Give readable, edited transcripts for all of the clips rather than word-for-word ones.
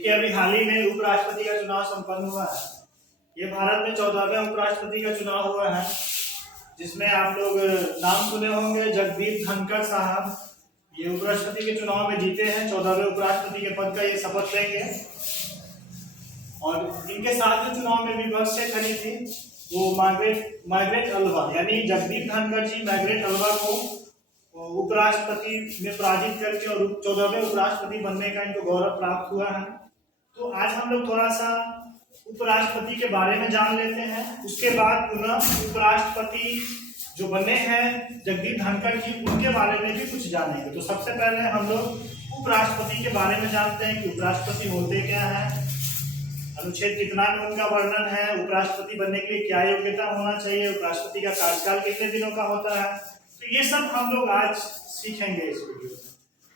देखिए अभी हाल ही में उपराष्ट्रपति का चुनाव संपन्न हुआ है। ये भारत में 14वें उपराष्ट्रपति का चुनाव हुआ है, जिसमें आप लोग नाम सुने होंगे जगदीप धनखड़ साहब। ये उपराष्ट्रपति के चुनाव में जीते हैं, 14वें उपराष्ट्रपति के पद का ये शपथ लेंगे। और इनके साथ जो चुनाव में विपक्ष से खड़ी थी वो मार्गरेट अल्वा, यानी जगदीप धनखड़ जी मार्गरेट अल्वा को उपराष्ट्रपति में पराजित करके और 14वें उपराष्ट्रपति बनने का इनको गौरव प्राप्त हुआ है। तो आज हम लोग थोड़ा सा उपराष्ट्रपति के बारे में जान लेते हैं, उसके बाद पुनः उपराष्ट्रपति जो बने हैं जगदीप धनखड़ जी उनके बारे में भी कुछ जानेंगे। तो सबसे पहले हम लोग उपराष्ट्रपति के बारे में जानते हैं कि उपराष्ट्रपति होते क्या है, अनुच्छेद कितना में उनका वर्णन है, उपराष्ट्रपति बनने के लिए क्या योग्यता होना चाहिए, उपराष्ट्रपति का कार्यकाल कितने दिनों का होता है। तो ये सब हम लोग आज सीखेंगे इस वीडियो में।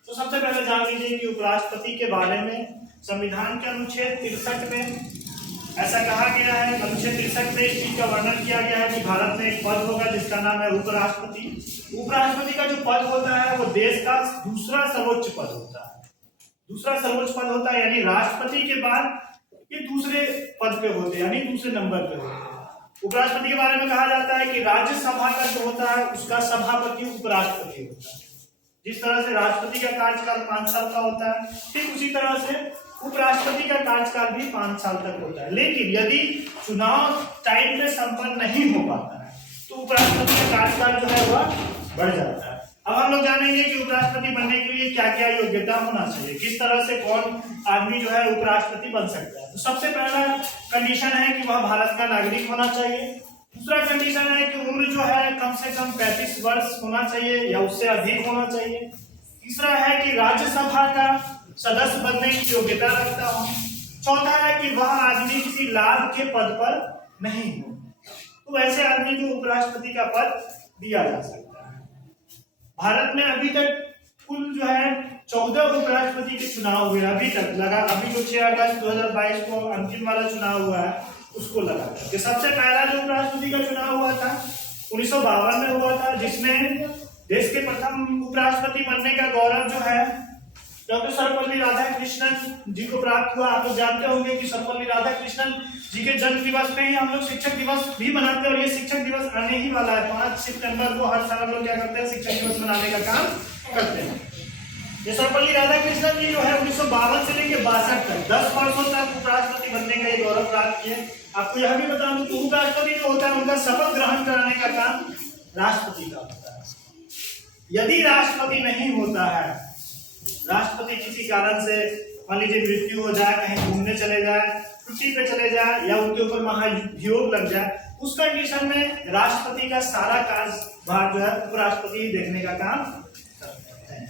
तो सबसे पहले जान लीजिए कि उपराष्ट्रपति के बारे में संविधान के अनुच्छेद 63 में ऐसा कहा गया है, अनुच्छेद 63 में इस चीज का वर्णन किया गया है कि भारत में एक पद होगा जिसका नाम है उपराष्ट्रपति। उपराष्ट्रपति का जो पद होता है वो देश का दूसरा सर्वोच्च पद होता है। दूसरा सर्वोच्च पद होता है, यानी राष्ट्रपति के बाद ये दूसरे पद पे होते हैं, यानी दूसरे नंबर पे होते हैं। उपराष्ट्रपति के बारे में कहा जाता है कि राज्यसभा का जो होता है उसका सभापति उपराष्ट्रपति होता है। जिस तरह से राष्ट्रपति का कार्यकाल 5 साल का होता है, ठीक उसी तरह से उपराष्ट्रपति का कार्यकाल भी 5 साल तक होता है। लेकिन यदि चुनाव टाइम पे संपन्न नहीं हो पाता है तो उपराष्ट्रपति का कार्यकाल जो है वह बढ़ जाता है। अब हम लोग जानेंगे कि उपराष्ट्रपति बनने के लिए क्या क्या योग्यता होना चाहिए, किस तरह से कौन आदमी जो है उपराष्ट्रपति बन सकता है। तो सबसे पहला कंडीशन है कि वह भारत का नागरिक होना चाहिए। दूसरा कंडीशन है कि उम्र जो है कम से कम 35 वर्ष होना चाहिए या उससे अधिक होना चाहिए। तीसरा है कि राज्यसभा का सदस्य बनने की योग्यता रखता हो। चौथा है कि वह आदमी किसी लाभ के पद पर नहीं हो, तो वैसे आदमी को उपराष्ट्रपति का पद दिया जा सकता है। भारत में अभी तक कुल जो है 14 उपराष्ट्रपति के चुनाव हुए अभी तक लगा। अभी जो 6 अगस्त 2022 को अंतिम वाला चुनाव हुआ है उसको लगा कि सबसे पहला जो उपराष्ट्रपति का चुनाव हुआ था 1952 में हुआ था, जिसमें देश के प्रथम उपराष्ट्रपति बनने का गौरव जो है डॉक्टर सर्वपल्ली राधाकृष्णन जी को प्राप्त हुआ। आप लोग जानते होंगे कि सर्वपल्ली राधाकृष्णन जी के जन्म दिवस में ही हम लोग शिक्षक दिवस भी मनाते हैं और ये शिक्षक दिवस आने ही वाला है। 5 सितंबर को हर साल हम लोग क्या करते हैं, शिक्षक दिवस मनाने का काम करते हैं। ये सर्वपल्ली राधाकृष्णन जी जो है 1952 से लेकर 62 तक 10 वर्षों तक उपराष्ट्रपति बनने का ये गौरव प्राप्त किए। आपको यह भी बता दूं कि उपराष्ट्रपति जो होता है उनका शपथ ग्रहण कराने का काम राष्ट्रपति का होता है। यदि राष्ट्रपति नहीं होता है, राष्ट्रपति किसी कारण से मान लीजिए मृत्यु हो जाए, कहीं घूमने चले जाए, छुट्टी पे चले जाए या उनके ऊपर महाभियोग लग जाए, उस कंडीशन में राष्ट्रपति का सारा कार्यभार जो है उपराष्ट्रपति देखने का काम करते हैं।